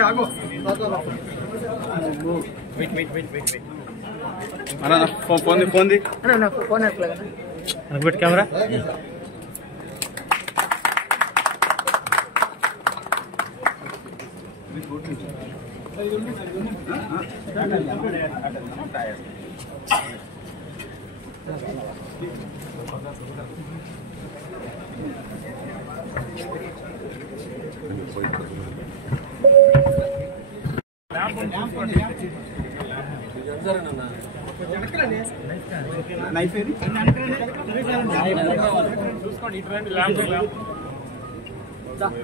आगो अना फोन दी अना फोन हाकला बिट कैमरा నైఫ్ ఏది చూసుకోండి ఇటువంటి ల్యాంప్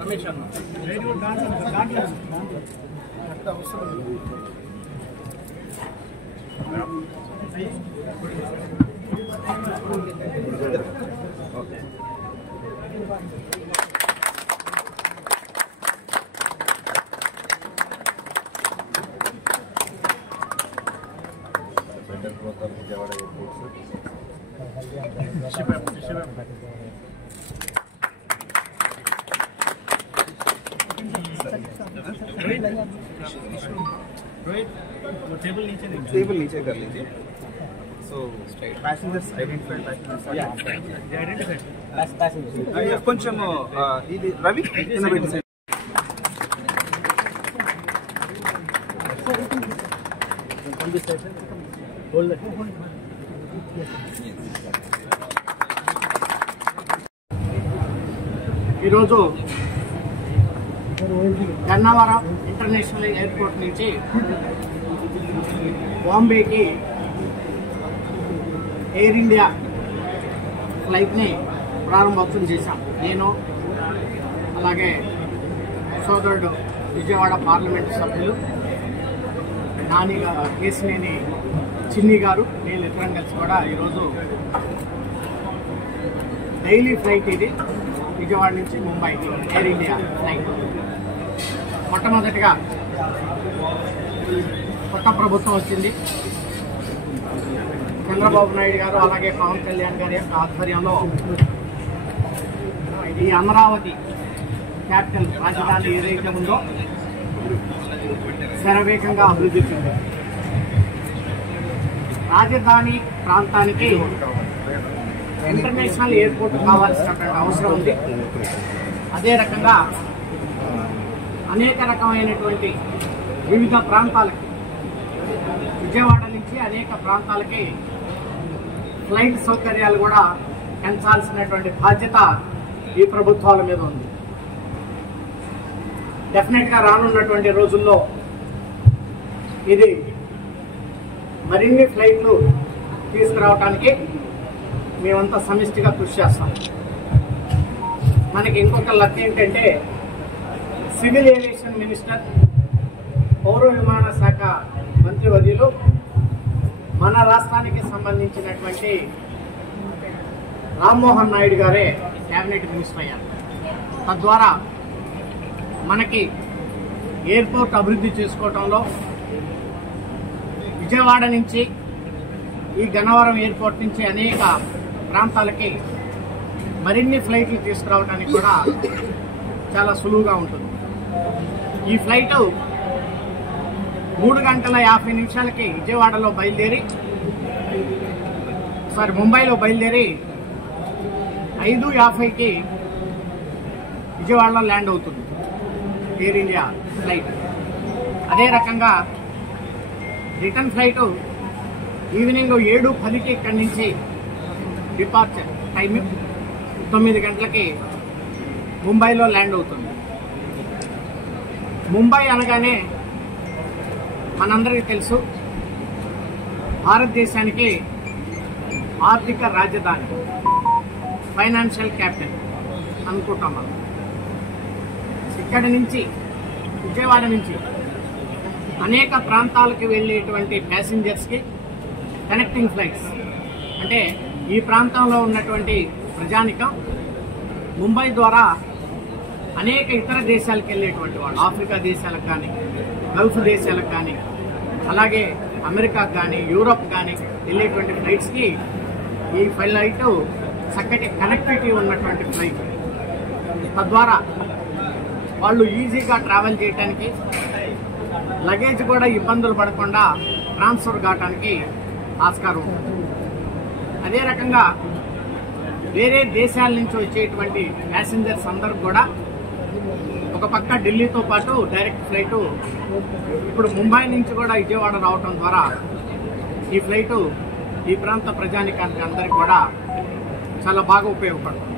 రమేష్ అన్న వెరీ గుడ్ డాన్స్ అంత అవసరం ఓకే విజయవాడ टेबल नीचे कर लीजिए सो पैसेंजर्स आइडेंटिफाइड కొంచెం ఇది రవి కింద పెట్టి ఈరోజు గన్నవరం ఇంటర్నేషనల్ ఎయిర్పోర్ట్ నుంచి బాంబేకి ఎయిర్ ఇండియా ఫ్లైట్ని ప్రారంభోత్సవం చేశాం. నేను అలాగే సోదరుడు విజయవాడ పార్లమెంటు సభ్యులు నాని కేసినేని చిన్ని గారు, నేను ఇద్దరం కలిసి కూడా ఈరోజు డైలీ ఫ్లైట్ ఇది విజయవాడ నుంచి ముంబై ఎయిర్ ఇండియా ఫ్లైట్. మొట్టమొదటిగా కొత్త ప్రభుత్వం వచ్చింది. చంద్రబాబు నాయుడు గారు అలాగే పవన్ కళ్యాణ్ గారి యొక్క ఆధ్వర్యంలో ఈ అమరావతి క్యాపిటల్ రాజధాని ఏదైతే ఉందో శరవేగంగా అభివృద్ధి చెందింది. రాజధాని ప్రాంతానికి ఇంటర్నేషనల్ ఎయిర్పోర్ట్ కావాల్సినటువంటి అవసరం ఉంది. అదే రకంగా అనేక రకమైనటువంటి వివిధ ప్రాంతాలకి, విజయవాడ నుంచి అనేక ప్రాంతాలకి ఫ్లైట్ సౌకర్యాలు కూడా పెంచాల్సినటువంటి బాధ్యత ఈ ప్రభుత్వాల మీద ఉంది. డెఫినెట్గా రానున్నటువంటి రోజుల్లో ఇది మరిన్ని ఫ్లైట్లు తీసుకురావడానికి మేమంతా సమిష్టిగా కృషి చేస్తాం. మనకి ఇంకొక లక్ష్యం ఏంటంటే సివిల్ ఏవియేషన్ మినిస్టర్, పౌర విమాన శాఖ మంత్రివర్యులు మన రాష్ట్రానికి సంబంధించినటువంటి రామ్మోహన్ నాయుడు గారే కేబినెట్ మినిస్టర్ అయ్యారు. తద్వారా మనకి ఎయిర్పోర్ట్ అభివృద్ధి చేసుకోవడంలో విజయవాడ నుంచి ఈ గన్నవరం ఎయిర్పోర్ట్ నుంచి అనేక ప్రాంతాలకి మరిన్ని ఫ్లైట్లు తీసుకురావడానికి కూడా చాలా సులువుగా ఉంటుంది. ఈ ఫ్లైట్ 3:50 విజయవాడలో బయలుదేరి ముంబైలో బయలుదేరి 5:50 విజయవాడలో ల్యాండ్ అవుతుంది ఎయిర్ ఇండియా ఫ్లైట్. అదే రకంగా రిటర్న్ ఫ్లైట్ ఈవినింగ్ 7:10 ఇక్కడి నుంచి డిపార్చర్ టైం 9 గంటలకి ముంబైలో ల్యాండ్ అవుతుంది. ముంబై అనగానే మనందరికీ తెలుసు, భారతదేశానికి ఆర్థిక రాజధాని, ఫైనాన్షియల్ క్యాపిటల్ అనుకుంటాం మనం. ఇక్కడి నుంచి విజయవాడ నుంచి అనేక ప్రాంతాలకు వెళ్ళేటువంటి ప్యాసింజర్స్కి కనెక్టింగ్ ఫ్లైట్స్, అంటే ఈ ప్రాంతంలో ఉన్నటువంటి ప్రజానికం ముంబై ద్వారా అనేక ఇతర దేశాలకు వెళ్ళేటువంటి వాళ్ళు, ఆఫ్రికా దేశాలకు కానీ, గల్ఫ్ దేశాలకు కానీ, అలాగే అమెరికాకు కానీ, యూరోప్ కానీ వెళ్ళేటువంటి ఫ్లైట్స్కి ఈ ఫ్లైట్ చక్కటి కనెక్టివిటీ ఉన్నటువంటి ఫ్లైట్. తద్వారా వాళ్ళు ఈజీగా ట్రావెల్ చేయడానికి, లగేజ్ కూడా ఇబ్బందులు పడకుండా ట్రాన్స్ఫర్ కావడానికి ఆస్కారం ఉంటుంది. అదే రకంగా వేరే దేశాల నుంచి వచ్చేటువంటి ప్యాసింజర్స్ అందరూ కూడా ఒక పక్క ఢిల్లీతో పాటు డైరెక్ట్ ఫ్లైటు ఇప్పుడు ముంబై నుంచి కూడా విజయవాడ రావడం ద్వారా ఈ ఫ్లైటు ఈ ప్రాంత ప్రజానికానికి అందరికీ కూడా చాలా బాగా ఉపయోగపడుతుంది.